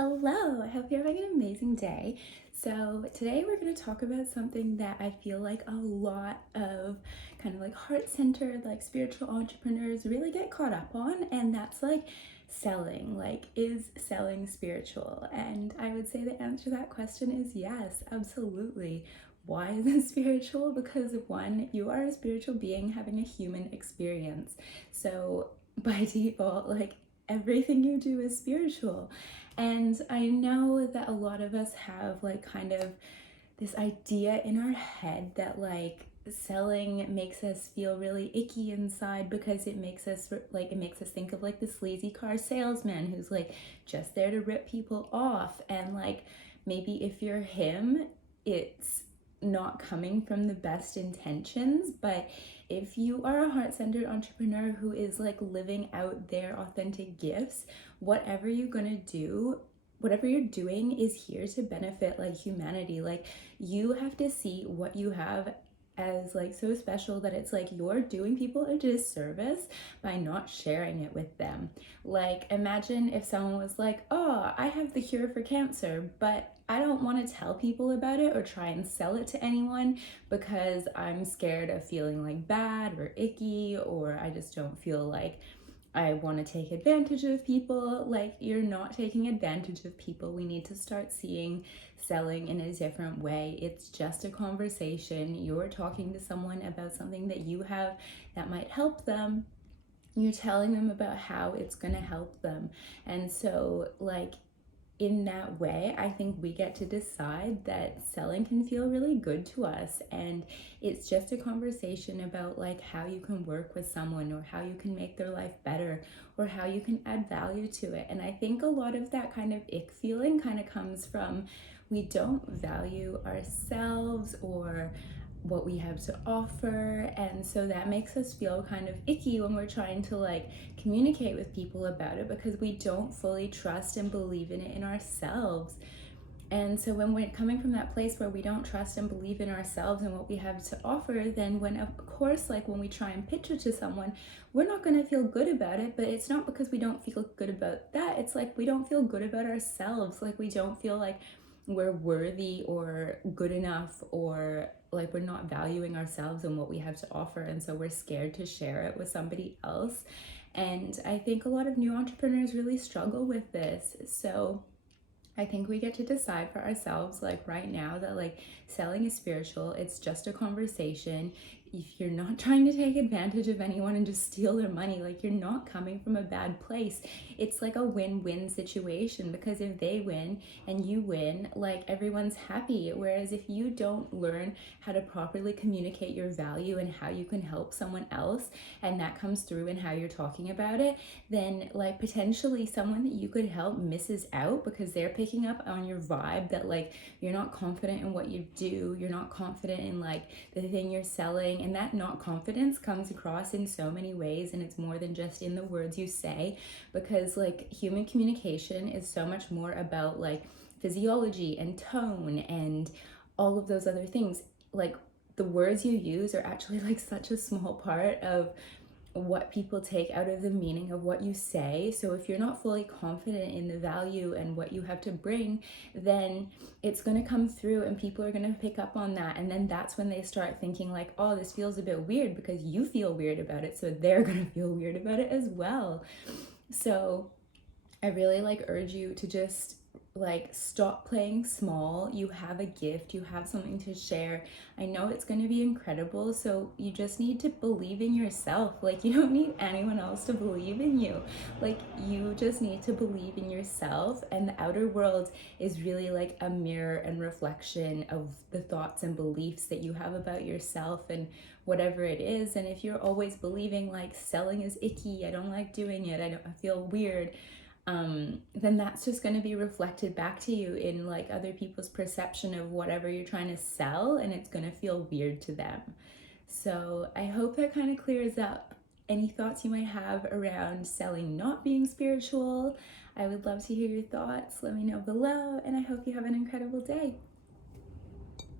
Hello, I hope you're having an amazing day. So, today we're going to talk about something that I feel like a lot of kind of like heart centered, like spiritual entrepreneurs really get caught up on, and that's like selling. Like, is selling spiritual? And I would say the answer to that question is yes, absolutely. Why is it spiritual? Because one, you are a spiritual being having a human experience. So, by default, like everything you do is spiritual. And I know that a lot of us have like kind of this idea in our head that like selling makes us feel really icky inside because it makes us think of like the sleazy car salesman who's like just there to rip people off. And like maybe if you're him, it's not coming from the best intentions. But if you are a heart-centered entrepreneur who is like living out their authentic gifts, whatever you're gonna do, whatever you're doing is here to benefit like humanity. Like, you have to see what you have as like so special that it's like you're doing people a disservice by not sharing it with them. Like, imagine if someone was like, oh, I have the cure for cancer, but I don't want to tell people about it or try and sell it to anyone because I'm scared of feeling like bad or icky, or I just don't feel like I want to take advantage of people. Like, you're not taking advantage of people. We need to start seeing selling in a different way. It's just a conversation. You're talking to someone about something that you have that might help them. You're telling them about how it's going to help them. And so, like, in that way, I think we get to decide that selling can feel really good to us. And it's just a conversation about like how you can work with someone or how you can make their life better or how you can add value to it. And I think a lot of that kind of ick feeling kind of comes from we don't value ourselves or what we have to offer. And so that makes us feel kind of icky when we're trying to like communicate with people about it because we don't fully trust and believe in it in ourselves. And so when we're coming from that place where we don't trust and believe in ourselves and what we have to offer, then when of course like when we try and pitch it to someone, we're not going to feel good about it. But it's not because we don't feel good about that, it's like we don't feel good about ourselves. Like, we don't feel like we're worthy or good enough, or like we're not valuing ourselves and what we have to offer, and so we're scared to share it with somebody else. And I think a lot of new entrepreneurs really struggle with this. So I think we get to decide for ourselves, like right now, that like selling is spiritual. It's just a conversation. If you're not trying to take advantage of anyone and just steal their money, like you're not coming from a bad place. It's like a win-win situation because if they win and you win, like everyone's happy. Whereas if you don't learn how to properly communicate your value and how you can help someone else, and that comes through in how you're talking about it, then like potentially someone that you could help misses out because they're picking up on your vibe that like you're not confident in what you do, you're not confident in like the thing you're selling. And that not confidence comes across in so many ways, and it's more than just in the words you say, because like human communication is so much more about like physiology and tone and all of those other things. Like, the words you use are actually like such a small part of what people take out of the meaning of what you say. So if you're not fully confident in the value and what you have to bring, then it's going to come through and people are going to pick up on that. And then that's when they start thinking like, oh, this feels a bit weird, because you feel weird about it, so they're going to feel weird about it as well. So I really like urge you to just like stop playing small. You have a gift, you have something to share. I know it's going to be incredible, so you just need to believe in yourself. Like, you don't need anyone else to believe in you. Like, you just need to believe in yourself, and the outer world is really like a mirror and reflection of the thoughts and beliefs that you have about yourself and whatever it is. And if you're always believing like selling is icky, I don't like doing it, I feel weird, then that's just going to be reflected back to you in like other people's perception of whatever you're trying to sell, and it's going to feel weird to them. So I hope that kind of clears up any thoughts you might have around selling not being spiritual. I would love to hear your thoughts. Let me know below, and I hope you have an incredible day.